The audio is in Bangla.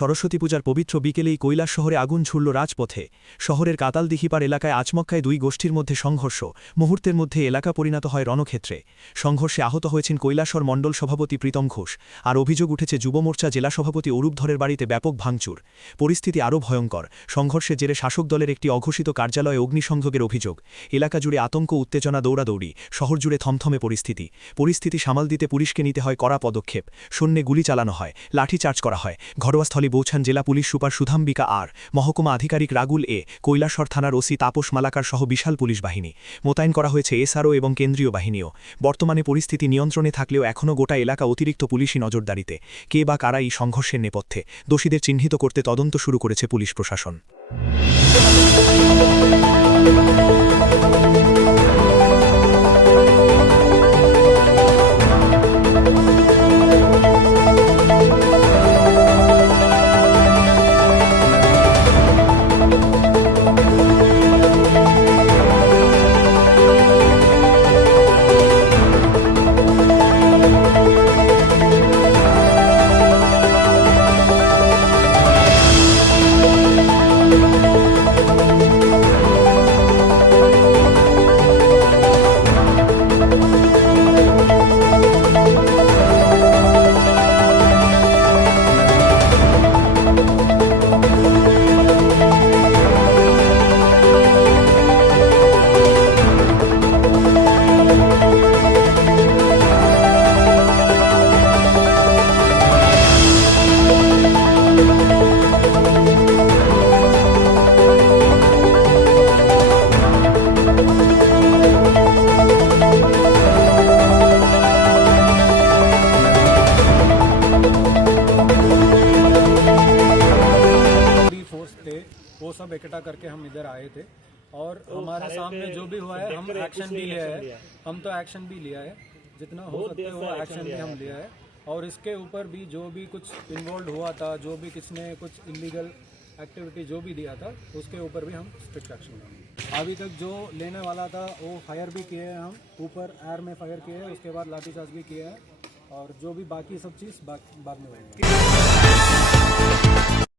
সরস্বতী পূজার পবিত্র বিকেলেই কৈলাস শহরে আগুন ছুড়ল রাজপথে। শহরের কাতালদিঘিপাড় এলাকায় আচমক্কায় দুই গোষ্ঠীর মধ্যে সংঘর্ষ, মুহূর্তের মধ্যে এলাকা পরিণত হয় রণক্ষেত্রে। সংঘর্ষে আহত হয়েছেন কৈলাসর মণ্ডল সভাপতি প্রীতম ঘোষ, আর অভিযোগ উঠেছে যুবমোর্চা জেলা সভাপতি অরূপ ধরের বাড়িতে ব্যাপক ভাঙচুর। পরিস্থিতি আরও ভয়ঙ্কর। সংঘর্ষের জেরে শাসক দলের একটি অঘোষিত কার্যালয়ে অগ্নিসংযোগের অভিযোগ। এলাকা জুড়ে আতঙ্ক, উত্তেজনা, দৌড়াদৌড়ি, শহর জুড়ে থমথমে পরিস্থিতি সামাল দিতে পুলিশকে নিতে হয় কড়া পদক্ষেপ। শূন্যে গুলি চালানো হয়, লাঠিচার্জ করা হয়। ঘটনাস্থলে পৌঁছান জেলা পুলিশ সুপার সুধাম্বিকা আর, মহকুমা আধিকারিক রাগুল এ, কৈলাসর থানার ওসি তাপস মালাকার সহ বিশাল পুলিশ বাহিনী। মোতায়েন করা হয়েছে এসআরও এবং কেন্দ্রীয় বাহিনীও। বর্তমানে পরিস্থিতি নিয়ন্ত্রণে থাকলেও এখনও গোটা এলাকা অতিরিক্ত পুলিশি নজরদারিতে। কে বা কারা এই সংঘর্ষের নেপথ্যে, দোষীদের চিহ্নিত করতে তদন্ত শুরু করেছে পুলিশ প্রশাসন। वो सब इकट्ठा करके हम इधर आए थे और हमारे सामने जो भी हुआ है हम एक्शन भी लिया है। हम तो एक्शन भी लिया है, जितना हो सकता है वो एक्शन भी हम लिया है। और इसके ऊपर भी जो भी कुछ इन्वॉल्व हुआ था, जो भी किसने कुछ इलीगल एक्टिविटी जो भी दिया था, उसके ऊपर भी हम स्ट्रिक्ट एक्शन लेंगे। अभी तक जो लेने वाला था वो फायर भी किए हैं, हम ऊपर एयर में फायर किए हैं, उसके बाद लाठीचार्ज भी किया है। और जो भी बाकी सब चीज़ बाद में होगी।